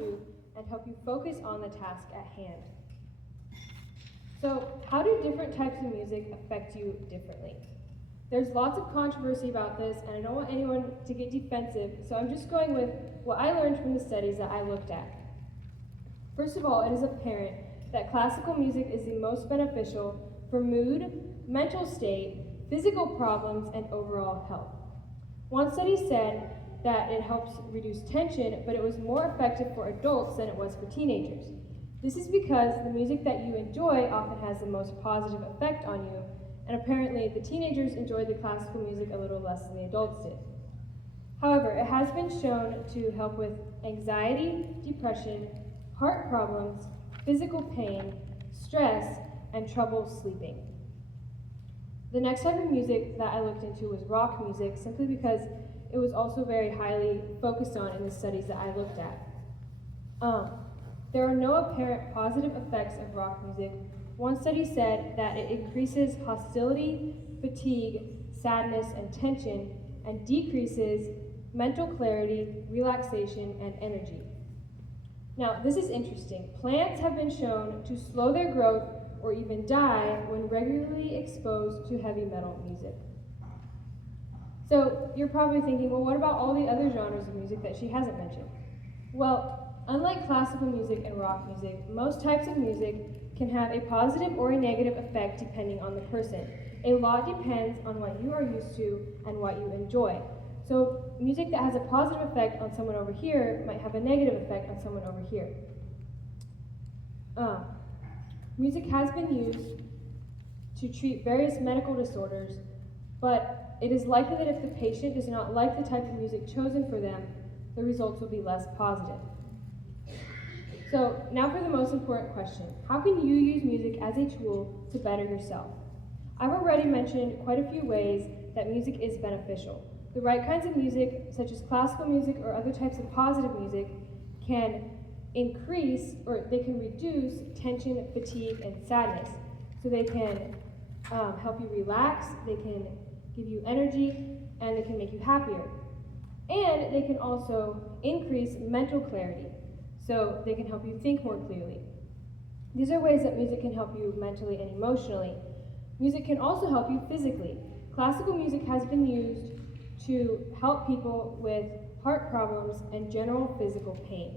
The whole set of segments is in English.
you and help you focus on the task at hand. So, how do different types of music affect you differently? There's lots of controversy about this, and I don't want anyone to get defensive, so I'm just going with what I learned from the studies that I looked at. First of all, it is apparent that classical music is the most beneficial for mood, mental state, physical problems, and overall health. One study said that it helps reduce tension, but it was more effective for adults than it was for teenagers. This is because the music that you enjoy often has the most positive effect on you, and apparently the teenagers enjoyed the classical music a little less than the adults did. However, it has been shown to help with anxiety, depression, heart problems, physical pain, stress, and trouble sleeping. The next type of music that I looked into was rock music, simply because it was also very highly focused on in the studies that I looked at. There are no apparent positive effects of rock music. One study said that it increases hostility, fatigue, sadness, and tension, and decreases mental clarity, relaxation, and energy. Now, this is interesting. Plants have been shown to slow their growth or even die when regularly exposed to heavy metal music. So you're probably thinking, well, what about all the other genres of music that she hasn't mentioned? Well, unlike classical music and rock music, most types of music can have a positive or a negative effect depending on the person. A lot depends on what you are used to and what you enjoy. So music that has a positive effect on someone over here might have a negative effect on someone over here. Music has been used to treat various medical disorders, but it is likely that if the patient does not like the type of music chosen for them, the results will be less positive. So now for the most important question. How can you use music as a tool to better yourself? I've already mentioned quite a few ways that music is beneficial. The right kinds of music, such as classical music or other types of positive music, can increase or they can reduce tension, fatigue, and sadness. So they can help you relax, they can give you energy, and they can make you happier. And they can also increase mental clarity, so they can help you think more clearly. These are ways that music can help you mentally and emotionally. Music can also help you physically. Classical music has been used to help people with heart problems and general physical pain.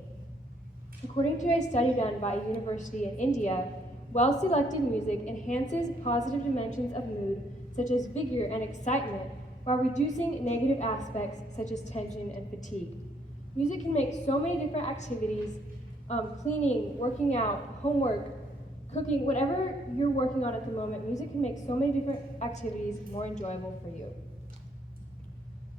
According to a study done by a university in India, well-selected music enhances positive dimensions of mood, such as vigor and excitement, while reducing negative aspects such as tension and fatigue. Music can make so many different activities, cleaning, working out, homework, cooking, whatever you're working on at the moment, music can make so many different activities more enjoyable for you.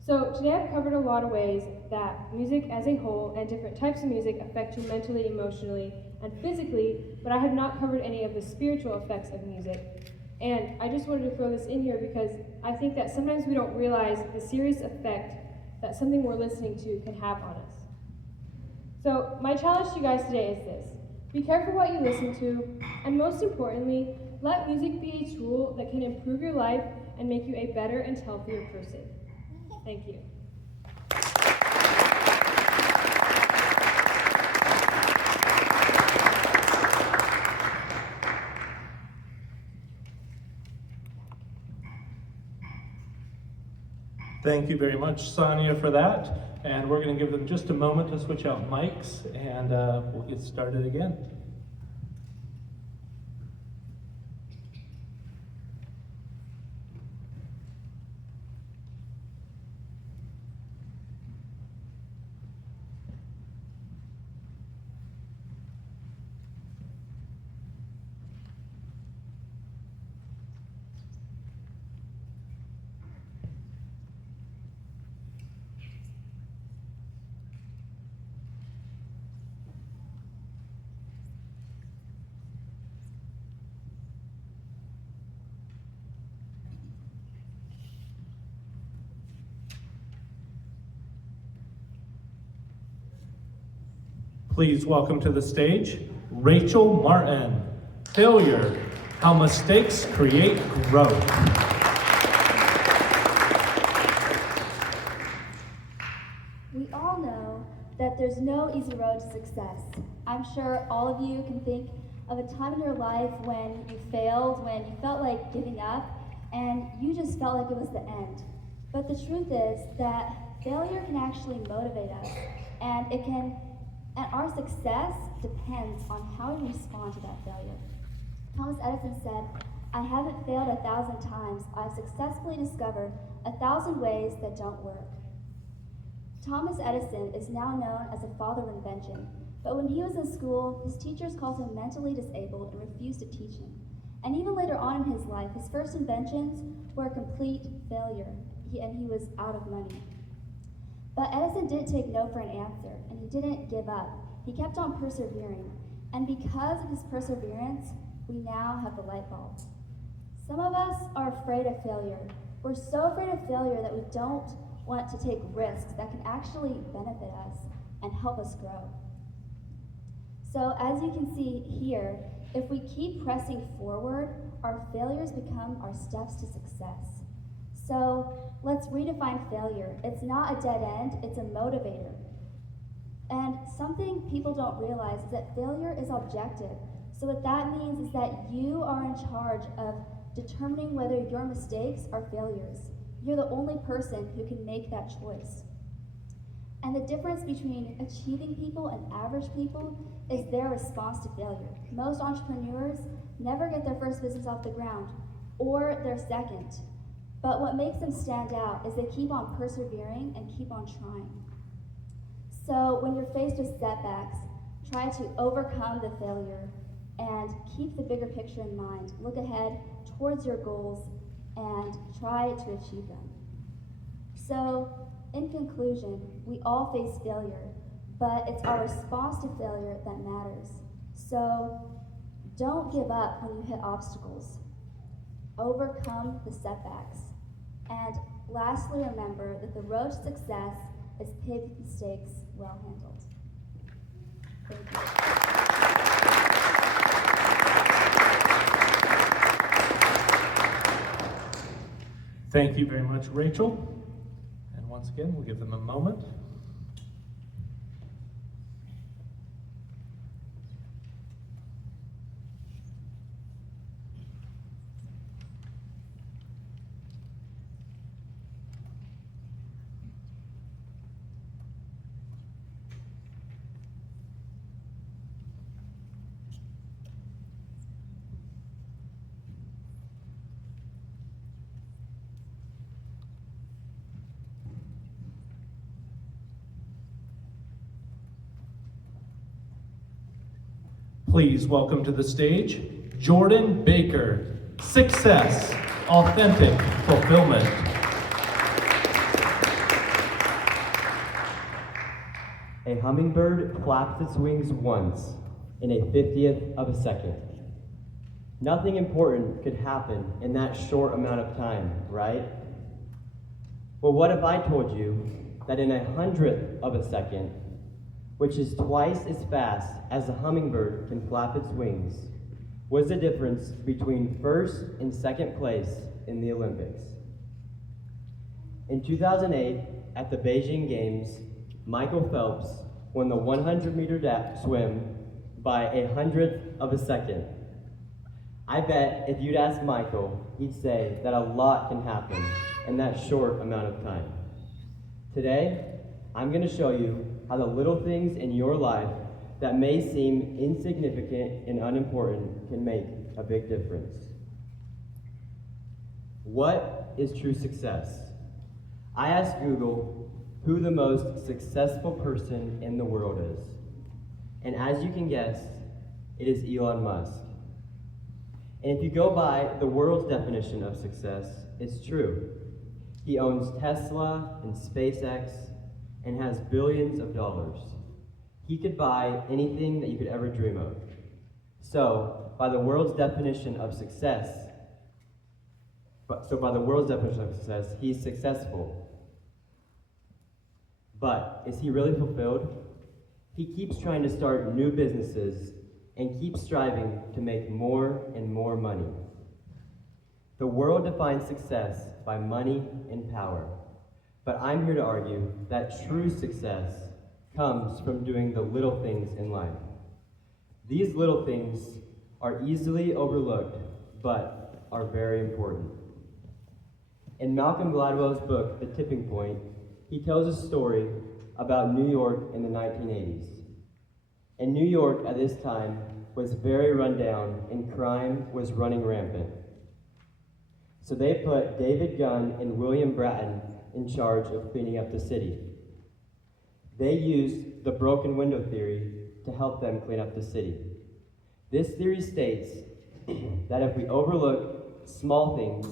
So today I've covered a lot of ways that music as a whole and different types of music affect you mentally, emotionally, and physically, but I have not covered any of the spiritual effects of music. And I just wanted to throw this in here because I think that sometimes we don't realize the serious effect that something we're listening to can have on us. So my challenge to you guys today is this. Be careful what you listen to, and most importantly, let music be a tool that can improve your life and make you a better and healthier person. Thank you. Thank you very much, Sonia, for that. And we're going to give them just a moment to switch out mics, and we'll get started again. Please welcome to the stage, Rachel Martin. Failure, How Mistakes Create Growth. We all know that there's no easy road road to success. I'm sure all of you can think of a time in your life when you failed, when you felt like giving up, and you just felt like it was the end. But the truth is that failure can actually motivate us, and our success depends on how we respond to that failure. Thomas Edison said, "I haven't failed 1,000 times. I've successfully discovered 1,000 ways that don't work." Thomas Edison is now known as a father of invention, but when he was in school, his teachers called him mentally disabled and refused to teach him. And even later on in his life, his first inventions were a complete failure, and he was out of money. But Edison didn't take no for an answer, and he didn't give up. He kept on persevering, and because of his perseverance, we now have the light bulb. Some of us are afraid of failure. We're so afraid of failure that we don't want to take risks that can actually benefit us and help us grow. So as you can see here, if we keep pressing forward, our failures become our steps to success. So let's redefine failure. It's not a dead end, it's a motivator. And something people don't realize is that failure is objective. So what that means is that you are in charge of determining whether your mistakes are failures. You're the only person who can make that choice. And the difference between achieving people and average people is their response to failure. Most entrepreneurs never get their first business off the ground, or their second. But what makes them stand out is they keep on persevering and keep on trying. So when you're faced with setbacks, try to overcome the failure and keep the bigger picture in mind. Look ahead towards your goals and try to achieve them. So, in conclusion, we all face failure, but it's our response to failure that matters. So, don't give up when you hit obstacles. Overcome the setbacks. And lastly, remember that the road to success is paved with mistakes well handled. Thank you. Thank you very much, Rachel. And once again, we'll give them a moment. Please welcome to the stage, Jordan Baker. Success, authentic fulfillment. A hummingbird flaps its wings once in a 50th of a second. Nothing important could happen in that short amount of time, right? Well, what if I told you that in 100th of a second, which is twice as fast as a hummingbird can flap its wings, was the difference between first and second place in the Olympics. In 2008, at the Beijing Games, Michael Phelps won the 100-meter swim by 100th of a second. I bet if you'd ask Michael, he'd say that a lot can happen in that short amount of time. Today, I'm going to show you how the little things in your life that may seem insignificant and unimportant can make a big difference. What is true success? I asked Google who the most successful person in the world is. And as you can guess, it is Elon Musk. And if you go by the world's definition of success, it's true. He owns Tesla and SpaceX and has billions of dollars. He could buy anything that you could ever dream of. So, by the world's definition of success, he's successful. But is he really fulfilled? He keeps trying to start new businesses and keeps striving to make more and more money. The world defines success by money and power. But I'm here to argue that true success comes from doing the little things in life. These little things are easily overlooked, but are very important. In Malcolm Gladwell's book, The Tipping Point, he tells a story about New York in the 1980s. And New York at this time was very run down and crime was running rampant. So they put David Gunn and William Bratton in charge of cleaning up the city. They used the broken window theory to help them clean up the city. This theory states that if we overlook small things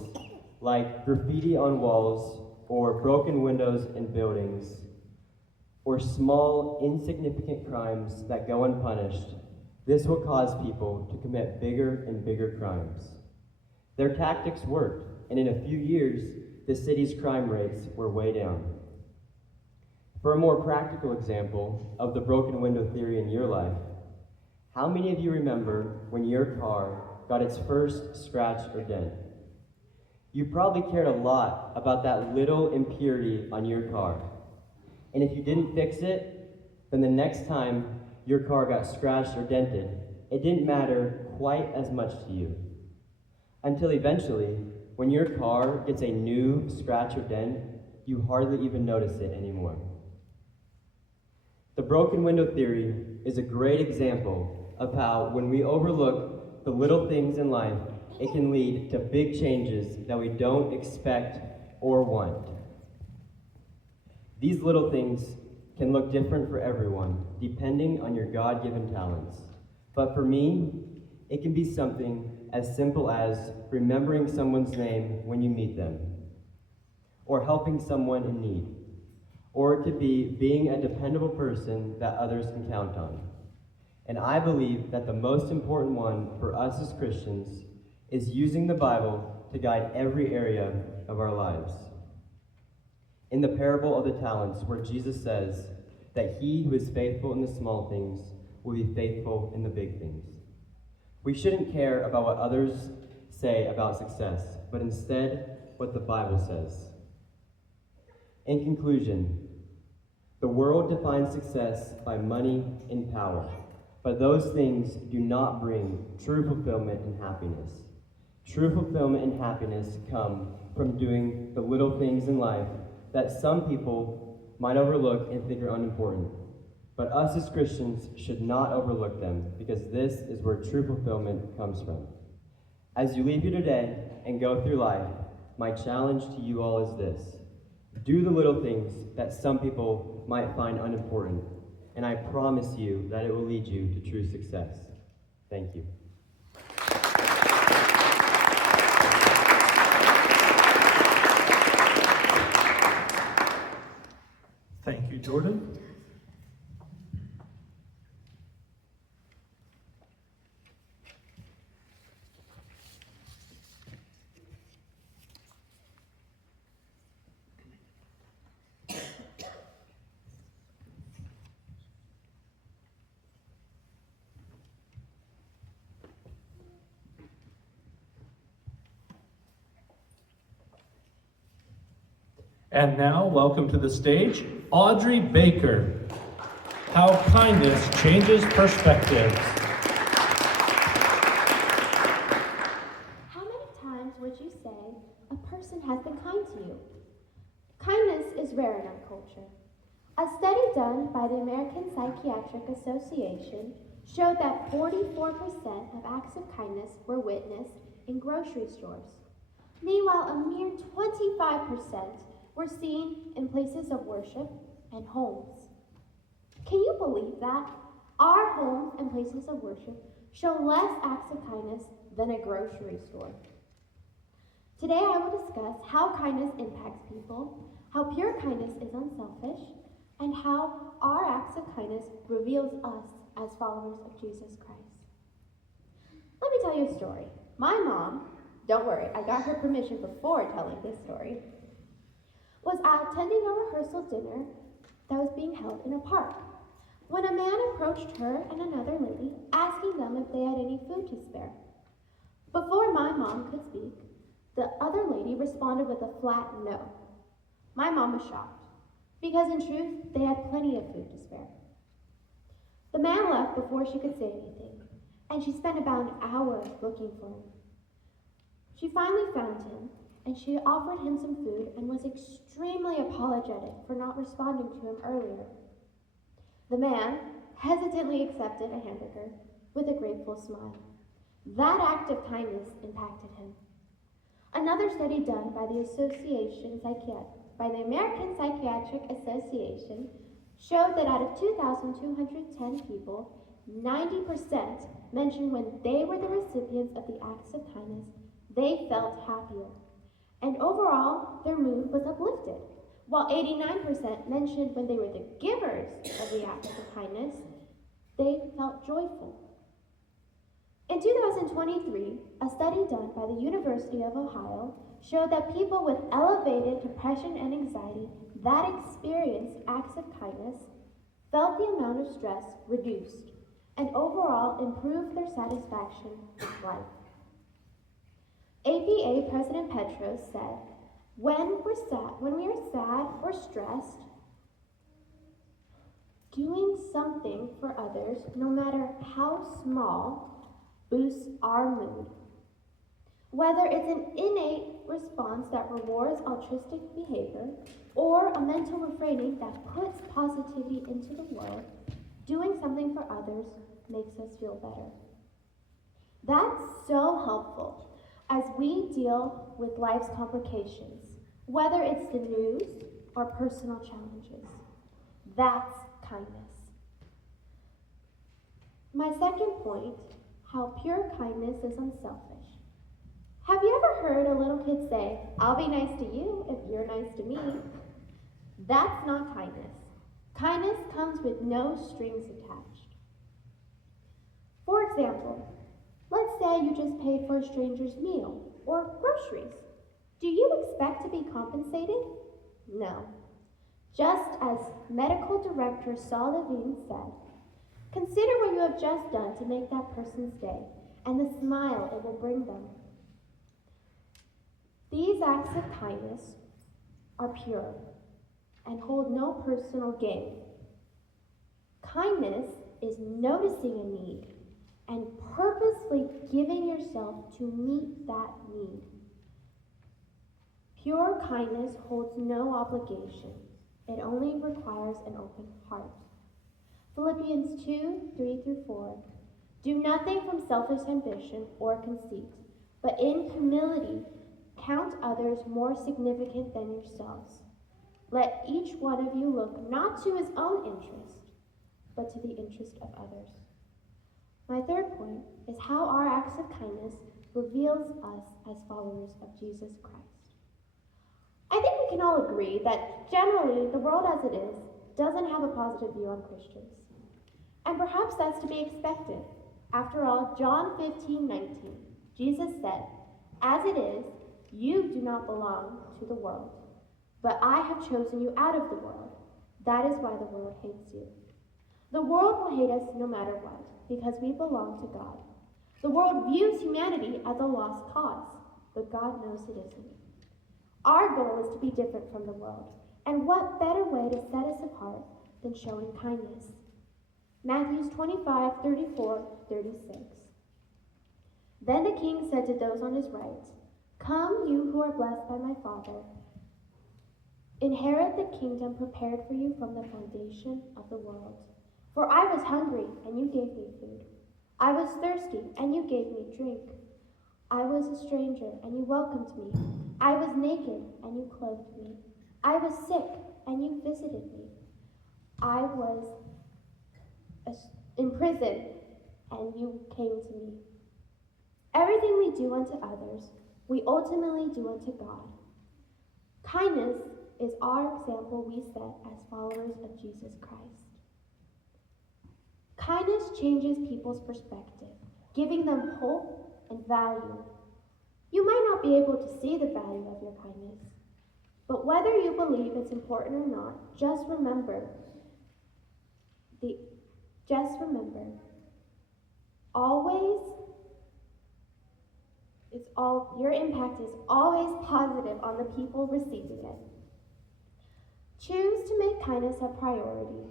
like graffiti on walls or broken windows in buildings or small insignificant crimes that go unpunished, this will cause people to commit bigger and bigger crimes. Their tactics worked, and in a few years, the city's crime rates were way down. For a more practical example of the broken window theory in your life, how many of you remember when your car got its first scratch or dent? You probably cared a lot about that little impurity on your car. And if you didn't fix it, then the next time your car got scratched or dented, it didn't matter quite as much to you. Until eventually, when your car gets a new scratch or dent, you hardly even notice it anymore. The broken window theory is a great example of how when we overlook the little things in life, it can lead to big changes that we don't expect or want. These little things can look different for everyone, depending on your God-given talents. But for me, it can be something as simple as remembering someone's name when you meet them, or helping someone in need, or it could be being a dependable person that others can count on. And I believe that the most important one for us as Christians is using the Bible to guide every area of our lives. In the parable of the talents, where Jesus says that he who is faithful in the small things will be faithful in the big things. We shouldn't care about what others say about success, but instead what the Bible says. In conclusion, the world defines success by money and power, but those things do not bring true fulfillment and happiness. True fulfillment and happiness come from doing the little things in life that some people might overlook and think are unimportant. But us as Christians should not overlook them, because this is where true fulfillment comes from. As you leave here today and go through life, my challenge to you all is this: do the little things that some people might find unimportant, and I promise you that it will lead you to true success. Thank you. Thank you, Jordan. And now, welcome to the stage, Audrey Baker. How kindness changes perspectives. How many times would you say a person has been kind to you? Kindness is rare in our culture. A study done by the American Psychiatric Association showed that 44% of acts of kindness were witnessed in grocery stores. Meanwhile, a mere 25% were seen in places of worship and homes. Can you believe that? Our homes and places of worship show less acts of kindness than a grocery store. Today I will discuss how kindness impacts people, how pure kindness is unselfish, and how our acts of kindness reveals us as followers of Jesus Christ. Let me tell you a story. My mom, don't worry, I got her permission before telling this story, was attending a rehearsal dinner that was being held in a park when a man approached her and another lady, asking them if they had any food to spare. Before my mom could speak, the other lady responded with a flat no. My mom was shocked. because in truth, they had plenty of food to spare. The man left before she could say anything, and she spent about an hour looking for him. She finally found him, and she offered him some food and was extremely apologetic for not responding to him earlier. The man hesitantly accepted a hamburger with a grateful smile. That act of kindness impacted him. Another study done by the American Psychiatric Association showed that out of 2,210 people, 90% mentioned when they were the recipients of the acts of kindness, they felt happier. And overall, their mood was uplifted, while 89% mentioned when they were the givers of the acts of kindness, they felt joyful. In 2023, a study done by the University of Ohio showed that people with elevated depression and anxiety that experienced acts of kindness felt the amount of stress reduced and overall improved their satisfaction with life. APA President Petros said, when we are sad or stressed, doing something for others, no matter how small, boosts our mood. Whether it's an innate response that rewards altruistic behavior or a mental reframing that puts positivity into the world, doing something for others makes us feel better. That's so helpful as we deal with life's complications, whether it's the news or personal challenges. That's kindness. My second point, how pure kindness is unselfish. Have you ever heard a little kid say, "I'll be nice to you if you're nice to me"? That's not kindness. Kindness comes with no strings attached. For example, let's say you just paid for a stranger's meal or groceries. Do you expect to be compensated? No. Just as medical director Saul Levine said, consider what you have just done to make that person's day and the smile it will bring them. These acts of kindness are pure and hold no personal gain. Kindness is noticing a need and purposefully giving yourself to meet that need. Pure kindness holds no obligation. It only requires an open heart. Philippians 2:3-4. Do nothing from selfish ambition or conceit, but in humility count others more significant than yourselves. Let each one of you look not to his own interest, but to the interest of others. My third point is how our acts of kindness reveals us as followers of Jesus Christ. I think we can all agree that generally the world as it is doesn't have a positive view on Christians. And perhaps that's to be expected. After all, John 15:19, Jesus said, "As it is, you do not belong to the world, but I have chosen you out of the world. That is why the world hates you." The world will hate us no matter what, because we belong to God. The world views humanity as a lost cause, but God knows it isn't. Our goal is to be different from the world, and what better way to set us apart than showing kindness? Matthew 25:34-36. Then the king said to those on his right, "Come, you who are blessed by my Father. Inherit the kingdom prepared for you from the foundation of the world. For I was hungry, and you gave me food. I was thirsty, and you gave me drink. I was a stranger, and you welcomed me. I was naked, and you clothed me. I was sick, and you visited me. I was in prison, and you came to me." Everything we do unto others, we ultimately do unto God. Kindness is our example we set as followers of Jesus Christ. Kindness changes people's perspective, giving them hope and value. You might not be able to see the value of your kindness, but whether you believe it's important or not, just remember, your impact is always positive on the people receiving it. Choose to make kindness a priority,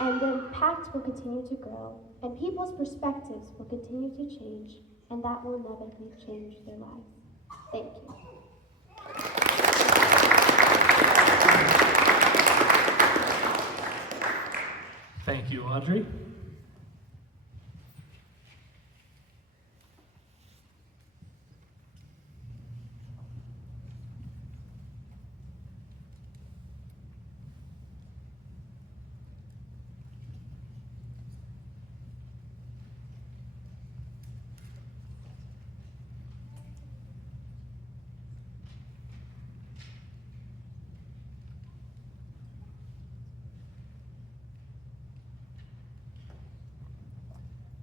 and the impact will continue to grow, and people's perspectives will continue to change, and that will inevitably change their lives. Thank you. Thank you, Audrey.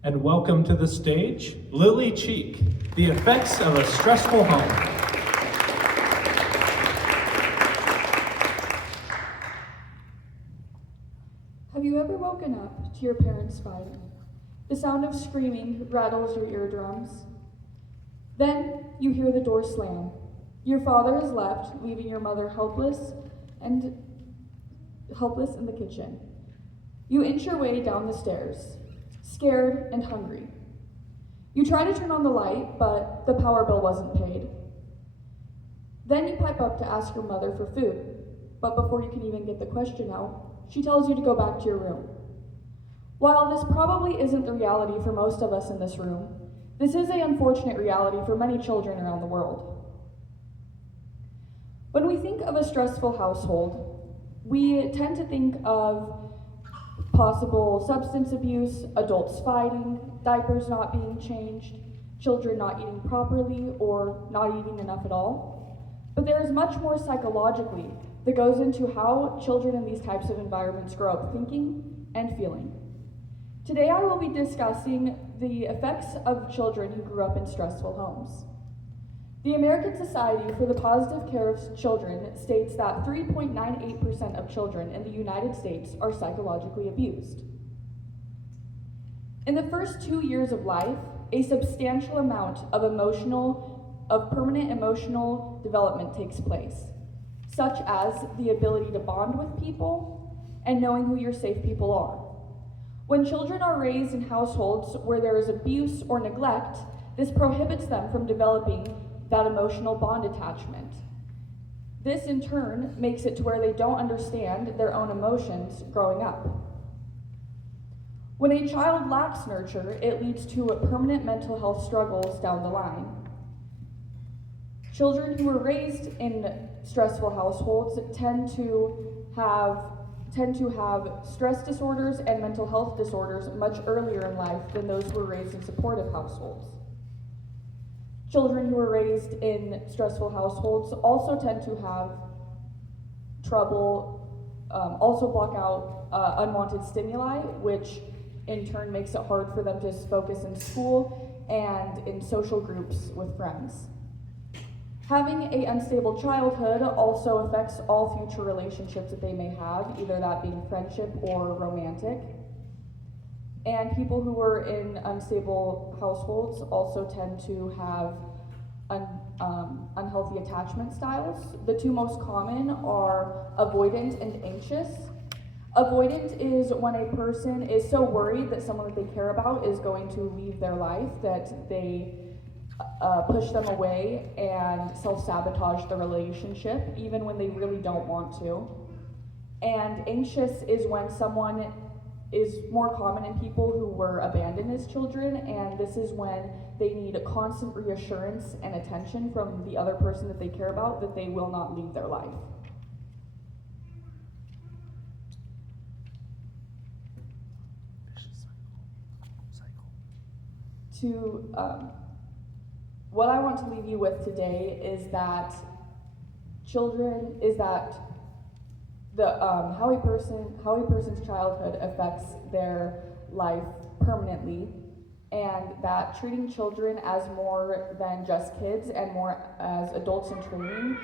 And welcome to the stage, Lilly Cheek, The Effects of a Stressful Home. Have you ever woken up to your parents fighting? The sound of screaming rattles your eardrums. Then you hear the door slam. Your father is left, leaving your mother helpless in the kitchen. You inch your way down the stairs, scared and hungry. You try to turn on the light, but the power bill wasn't paid. Then you pipe up to ask your mother for food, but before you can even get the question out, she tells you to go back to your room. While this probably isn't the reality for most of us in this room, this is an unfortunate reality for many children around the world. When we think of a stressful household, we tend to think of possible substance abuse, adults fighting, diapers not being changed, children not eating properly or not eating enough at all. But there is much more psychologically that goes into how children in these types of environments grow up thinking and feeling. Today I will be discussing the effects of children who grew up in stressful homes. The American Society for the Positive Care of Children states that 3.98% of children in the United States are psychologically abused. In the first 2 years of life, a substantial amount of permanent emotional development takes place, such as the ability to bond with people and knowing who your safe people are. When children are raised in households where there is abuse or neglect, this prohibits them from developing that emotional bond attachment. This in turn makes it to where they don't understand their own emotions growing up. When a child lacks nurture, it leads to permanent mental health struggles down the line. Children who are raised in stressful households tend to have stress disorders and mental health disorders much earlier in life than those who were raised in supportive households. Children who are raised in stressful households also tend to have trouble, also block out unwanted stimuli, which in turn makes it hard for them to focus in school and in social groups with friends. Having an unstable childhood also affects all future relationships that they may have, either that being friendship or romantic. And people who are in unstable households also tend to have unhealthy attachment styles. The two most common are avoidant and anxious. Avoidant is when a person is so worried that someone that they care about is going to leave their life that they push them away and self-sabotage the relationship, even when they really don't want to. And anxious is when someone is more common in people who were abandoned as children, and this is when they need a constant reassurance and attention from the other person that they care about that they will not leave their life. What I want to leave you with today is that how a person's childhood affects their life permanently, and that treating children as more than just kids and more as adults in training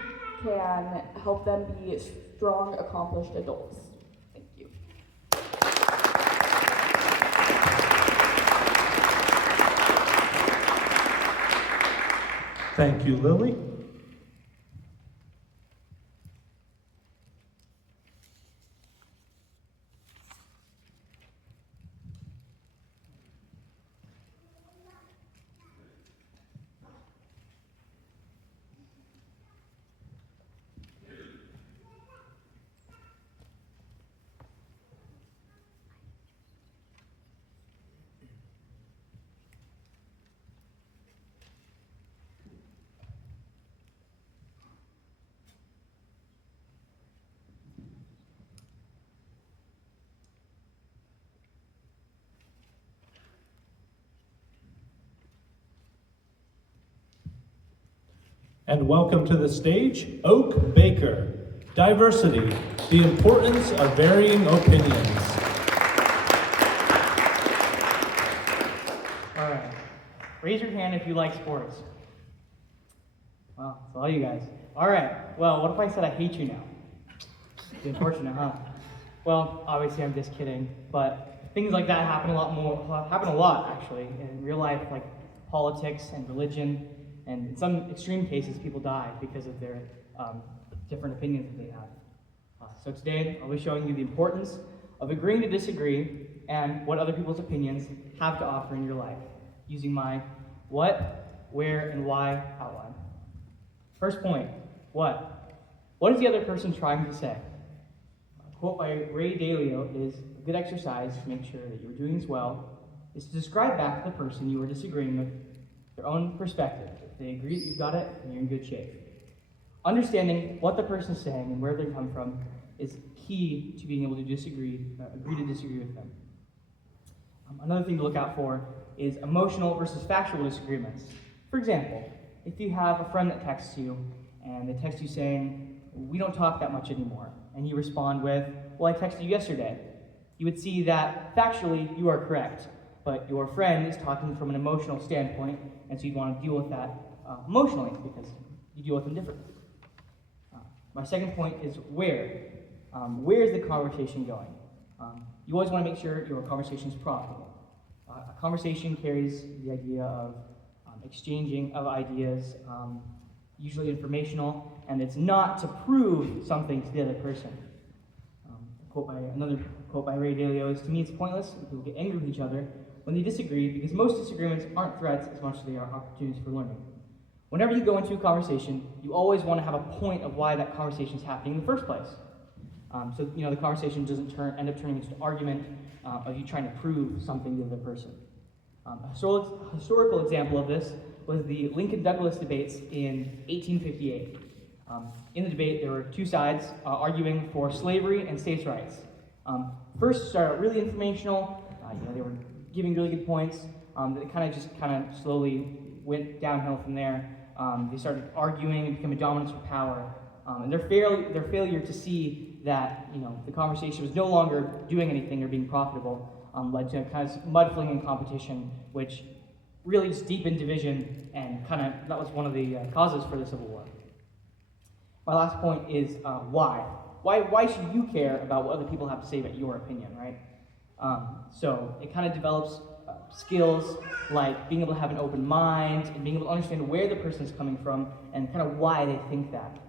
can help them be strong, accomplished adults. Thank you. Thank you, Lilly. And welcome to the stage, Oak Baker. Diversity, the importance of varying opinions. All right. Raise your hand if you like sports. Wow, it's all you guys. All right. Well, what if I said I hate you now? It's unfortunate, huh? Well, obviously I'm just kidding, but things like that happen a lot actually in real life, like politics and religion, and in some extreme cases, people die because of their different opinions that they have. So today, I'll be showing you the importance of agreeing to disagree and what other people's opinions have to offer in your life, using my what, where, and why outline. First point, what? What is the other person trying to say? A quote by Ray Dalio is, a good exercise to make sure that you're doing this well is to describe back to the person you are disagreeing with their own perspective. If they agree that you've got it, then you're in good shape. Understanding what the person is saying and where they come from is key to being able to agree to disagree with them. Another thing to look out for is emotional versus factual disagreements. For example, if you have a friend that texts you, and they text you saying, we don't talk that much anymore, and you respond with, well, I texted you yesterday, you would see that factually you are correct, but your friend is talking from an emotional standpoint, and so you'd want to deal with that emotionally, because you deal with them differently. My second point is where. Where is the conversation going? You always want to make sure your conversation is profitable. A conversation carries the idea of exchanging of ideas, usually informational, and it's not to prove something to the other person. Another quote by Ray Dalio is, to me it's pointless when people get angry with each other when they disagree, because most disagreements aren't threats as much as they are opportunities for learning. Whenever you go into a conversation, you always want to have a point of why that conversation is happening in the first place. So the conversation doesn't end up turning into an argument of you trying to prove something to the other person. A historical example of this was the Lincoln-Douglas debates in 1858. In the debate, there were two sides arguing for slavery and states' rights. First, started out really informational. They were giving really good points. It kind of slowly went downhill from there. They started arguing and becoming dominant for power. And their failure to see that the conversation was no longer doing anything or being profitable led to kind of mudslinging competition, which really just deepened division, and that was one of the causes for the Civil War. My last point is why. Why should you care about what other people have to say about your opinion, right? So it kind of develops skills like being able to have an open mind and being able to understand where the person is coming from and kind of why they think that.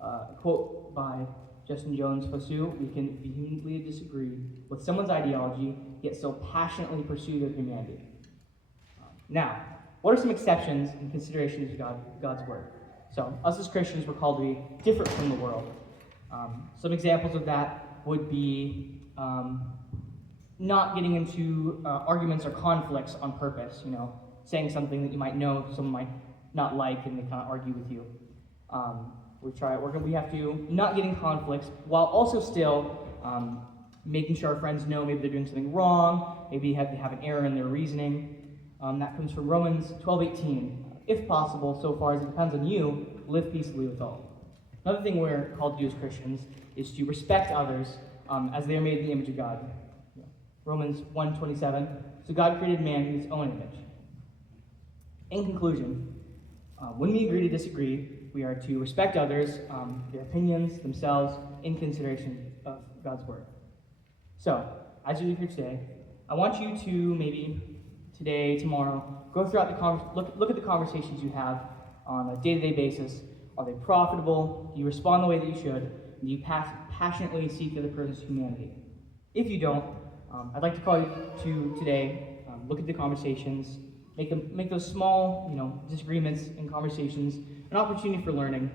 A quote by Justin Jones Fosu, we can vehemently disagree with someone's ideology, yet still passionately pursue their humanity. Now, what are some exceptions and considerations of God's word? So, us as Christians, we're called to be different from the world. Some examples of that would be not getting into arguments or conflicts on purpose, saying something that you might know someone might not like and they kind of argue with you. We have to not get in conflicts while also still making sure our friends know maybe they're doing something wrong, maybe they have an error in their reasoning. That comes from Romans 12:18. If possible, so far as it depends on you, live peaceably with all. Another thing we're called to do as Christians is to respect others as they are made in the image of God. Romans 1:27. So God created man in his own image. In conclusion, when we agree to disagree, we are to respect others, their opinions, themselves, in consideration of God's word. So, as you leave here today, I want you to maybe today, tomorrow, go throughout look at the conversations you have on a day-to-day basis. Are they profitable? Do you respond the way that you should? Do you passionately seek the other person's humanity? If you don't, I'd like to call you to today, look at the conversations, make those small, disagreements and conversations an opportunity for learning,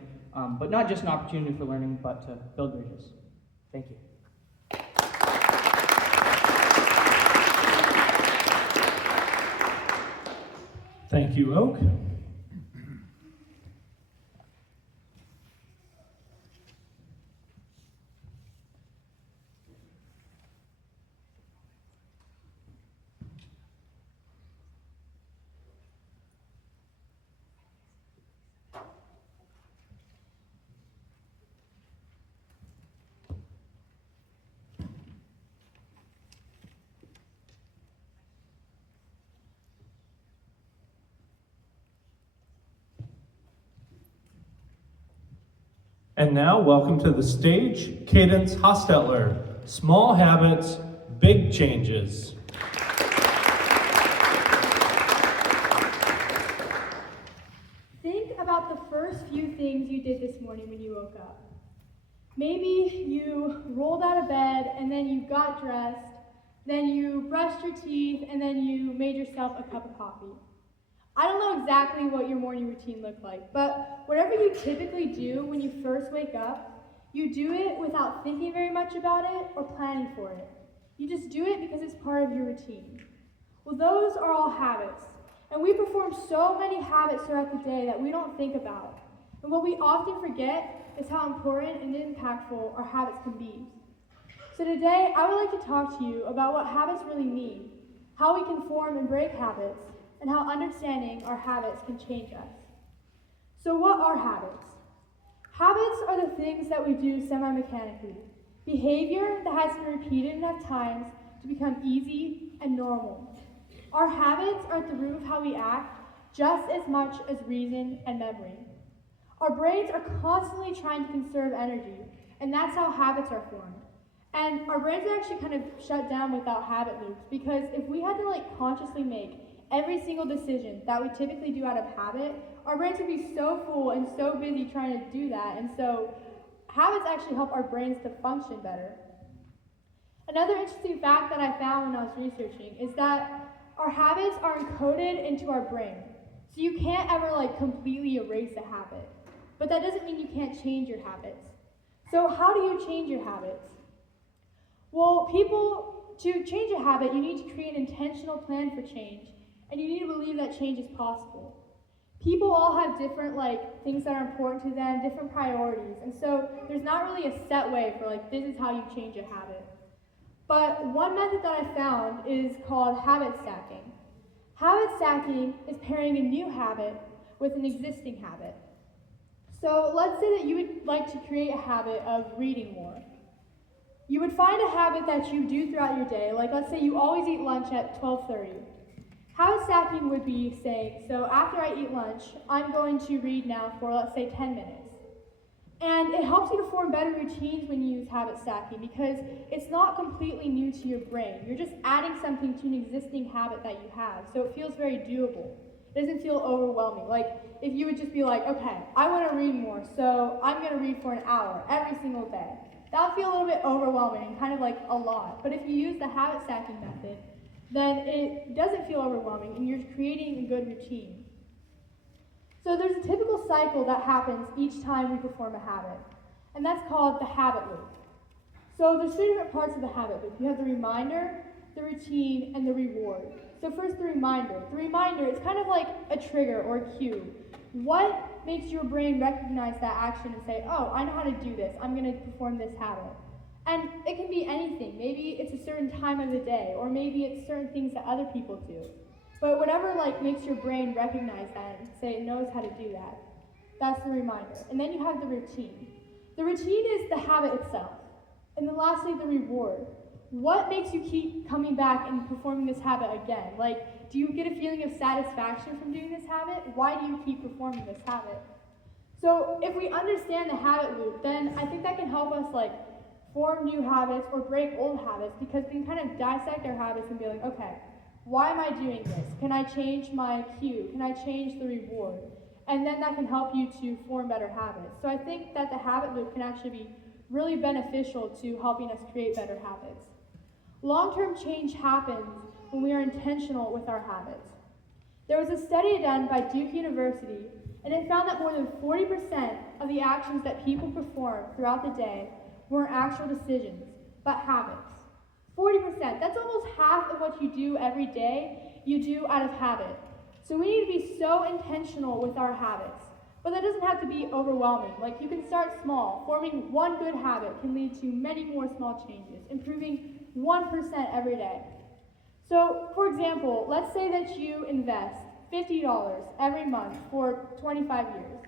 but not just an opportunity for learning, but to build bridges. Thank you. Thank you, Oak. And now, welcome to the stage, Cadence Hostetler. Small habits, big changes. Think about the first few things you did this morning when you woke up. Maybe you rolled out of bed and then you got dressed, then you brushed your teeth, and then you made yourself a cup of coffee. I don't know exactly what your morning routine looked like, but whatever you typically do when you first wake up, you do it without thinking very much about it or planning for it. You just do it because it's part of your routine. Well, those are all habits, and we perform so many habits throughout the day that we don't think about. And what we often forget is how important and impactful our habits can be. So today, I would like to talk to you about what habits really mean, how we can form and break habits, and how understanding our habits can change us. So what are habits? Habits are the things that we do semi-mechanically, behavior that has been repeated enough times to become easy and normal. Our habits are at the root of how we act just as much as reason and memory. Our brains are constantly trying to conserve energy, and that's how habits are formed. And our brains are actually kind of shut down without habit loops, because if we had to consciously make every single decision that we typically do out of habit, our brains would be so full and so busy trying to do that, and so habits actually help our brains to function better. Another interesting fact that I found when I was researching is that our habits are encoded into our brain. So you can't ever completely erase a habit, but that doesn't mean you can't change your habits. So how do you change your habits? Well, to change a habit, you need to create an intentional plan for change, and you need to believe that change is possible. People all have different things that are important to them, different priorities, and so there's not really a set way for this is how you change a habit. But one method that I found is called habit stacking. Habit stacking is pairing a new habit with an existing habit. So let's say that you would like to create a habit of reading more. You would find a habit that you do throughout your day, let's say you always eat lunch at 12:30. Habit stacking would be saying, so after I eat lunch, I'm going to read now for, let's say, 10 minutes. And it helps you to form better routines when you use habit stacking because it's not completely new to your brain. You're just adding something to an existing habit that you have, so it feels very doable. It doesn't feel overwhelming. If you would just be okay, I want to read more, so I'm going to read for an hour every single day. That would feel a little bit overwhelming and kind of a lot. But if you use the habit stacking method, then it doesn't feel overwhelming and you're creating a good routine. So there's a typical cycle that happens each time we perform a habit, and that's called the habit loop. So there's three different parts of the habit loop. You have the reminder, the routine, and the reward. So first, the reminder. The reminder is kind of like a trigger or a cue. What makes your brain recognize that action and say, oh, I know how to do this. I'm going to perform this habit. And it can be anything. Maybe it's a certain time of the day, or maybe it's certain things that other people do. But whatever makes your brain recognize that and say it knows how to do that, that's the reminder. And then you have the routine. The routine is the habit itself. And then lastly, the reward. What makes you keep coming back and performing this habit again? Do you get a feeling of satisfaction from doing this habit? Why do you keep performing this habit? So if we understand the habit loop, then I think that can help us form new habits or break old habits because we can kind of dissect our habits and be okay, why am I doing this? Can I change my cue? Can I change the reward? And then that can help you to form better habits. So I think that the habit loop can actually be really beneficial to helping us create better habits. Long-term change happens when we are intentional with our habits. There was a study done by Duke University, and it found that more than 40% of the actions that people perform throughout the day weren't actual decisions, but habits. 40%, that's almost half of what you do every day, you do out of habit. So we need to be so intentional with our habits. But that doesn't have to be overwhelming. You can start small. Forming one good habit can lead to many more small changes, improving 1% every day. So, for example, let's say that you invest $50 every month for 25 years.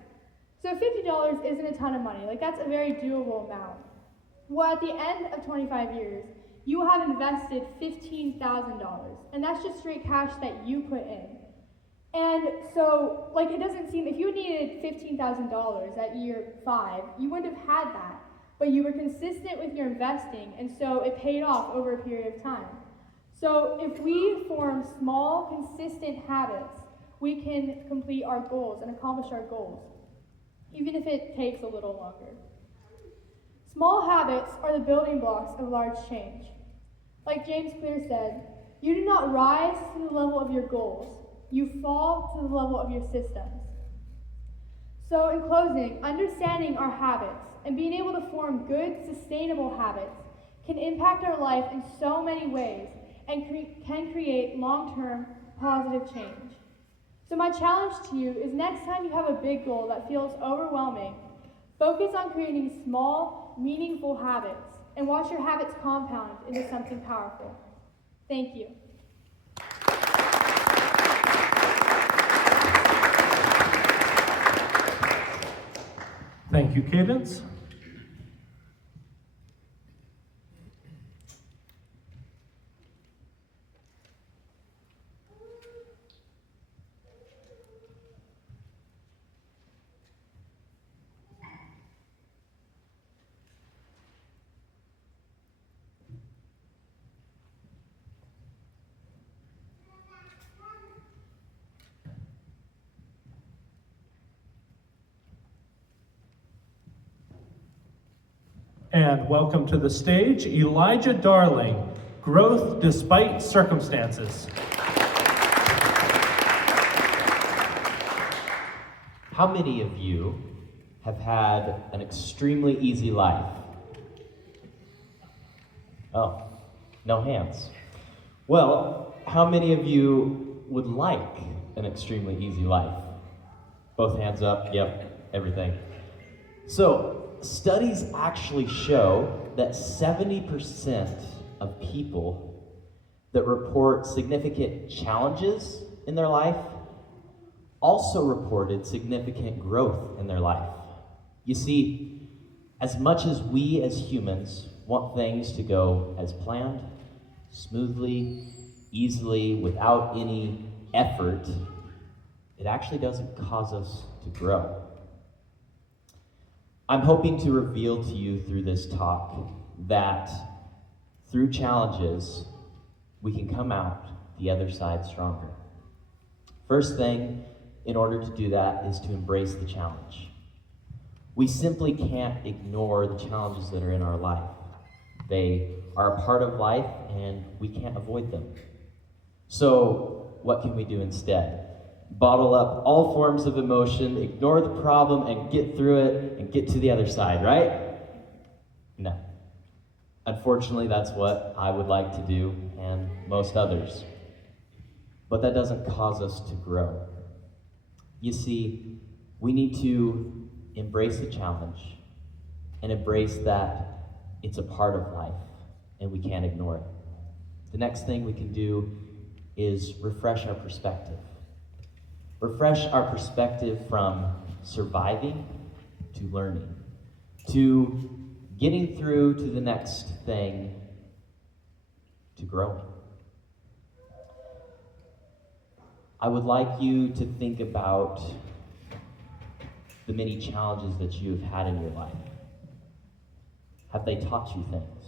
So $50 isn't a ton of money. That's a very doable amount. Well, at the end of 25 years, you will have invested $15,000, and that's just straight cash that you put in. And so, like, it doesn't seem, if you needed $15,000 at year 5, you wouldn't have had that. But you were consistent with your investing, and so it paid off over a period of time. So if we form small, consistent habits, we can complete our goals and accomplish our goals, even if it takes a little longer. Small habits are the building blocks of large change. Like James Clear said, you do not rise to the level of your goals, you fall to the level of your systems. So in closing, understanding our habits and being able to form good, sustainable habits can impact our life in so many ways and can create long-term positive change. So my challenge to you is next time you have a big goal that feels overwhelming, focus on creating small, meaningful habits and watch your habits compound into something powerful. Thank you. Thank you, Cadence. And welcome to the stage, Elijah Darling, Growth Despite Circumstances. How many of you have had an extremely easy life? Oh, no hands. Well, how many of you would like an extremely easy life? Both hands up, yep, everything. So, studies actually show that 70% of people that report significant challenges in their life also reported significant growth in their life. You see, as much as we as humans want things to go as planned, smoothly, easily, without any effort, it actually doesn't cause us to grow. I'm hoping to reveal to you through this talk that through challenges, we can come out the other side stronger. First thing, in order to do that, is to embrace the challenge. We simply can't ignore the challenges that are in our life. They are a part of life, and we can't avoid them. So, what can we do instead? Bottle up all forms of emotion, ignore the problem, and get through it, and get to the other side, right? No. Unfortunately, that's what I would like to do, and most others. But that doesn't cause us to grow. You see, we need to embrace the challenge, and embrace that it's a part of life, and we can't ignore it. The next thing we can do is refresh our perspective. Refresh our perspective from surviving to learning, to getting through to the next thing, to growing. I would like you to think about the many challenges that you have had in your life. Have they taught you things?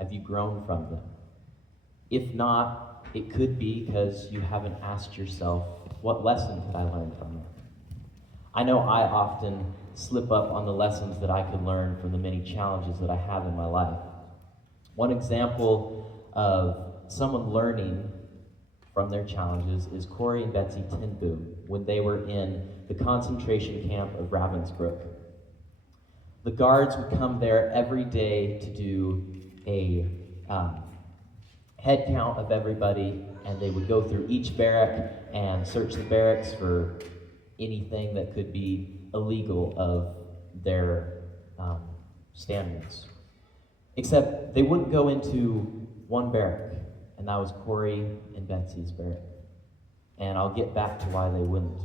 Have you grown from them? If not, it could be because you haven't asked yourself, what lesson could I learn from them? I know I often slip up on the lessons that I could learn from the many challenges that I have in my life. One example of someone learning from their challenges is Corey and Betsy Tinboom when they were in the concentration camp of Ravensbrück. The guards would come there every day to do a head count of everybody, and they would go through each barrack and search the barracks for anything that could be illegal of their standards. Except they wouldn't go into one barrack, and that was Corey and Betsy's barrack. And I'll get back to why they wouldn't.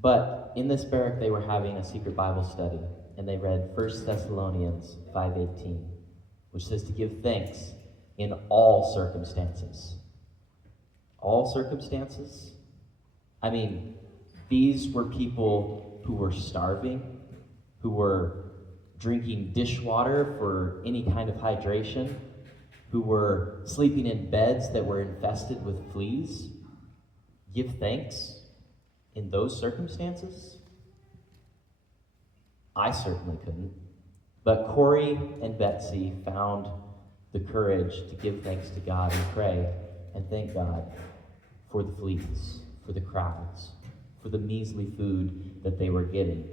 But in this barrack, they were having a secret Bible study, and they read 1 Thessalonians 5:18, which says to give thanks in all circumstances. All circumstances? I mean, these were people who were starving, who were drinking dishwater for any kind of hydration, who were sleeping in beds that were infested with fleas. Give thanks in those circumstances? I certainly couldn't. But Corey and Betsy found the courage to give thanks to God and pray and thank God for the fleas, for the crowds, for the measly food that they were getting.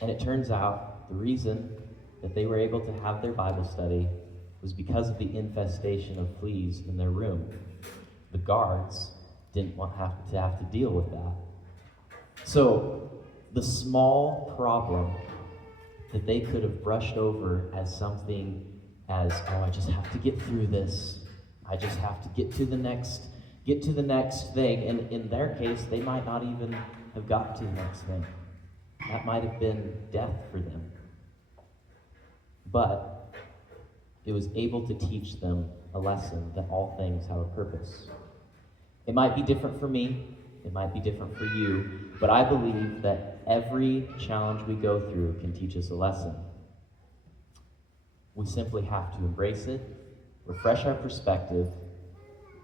And it turns out the reason that they were able to have their Bible study was because of the infestation of fleas in their room. The guards didn't want to have to deal with that. So the small problem that they could have brushed over as something as, oh, I just have to get through this. I just have to get to the next thing. And in their case, they might not even have gotten to the next thing. That might have been death for them. But it was able to teach them a lesson that all things have a purpose. It might be different for me, it might be different for you, but I believe that every challenge we go through can teach us a lesson. We simply have to embrace it, refresh our perspective,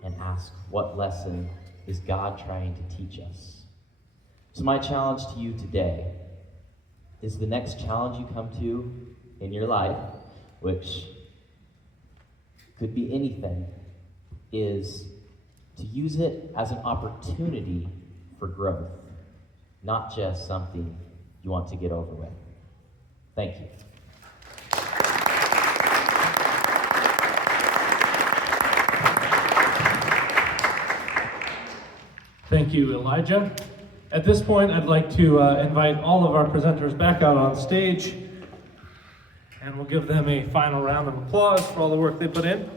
and ask, what lesson is God trying to teach us? So my challenge to you today is the next challenge you come to in your life, which could be anything, is to use it as an opportunity for growth, not just something you want to get over with. Thank you. Thank you, Elijah. At this point, I'd like to invite all of our presenters back out on stage, and we'll give them a final round of applause for all the work they put in.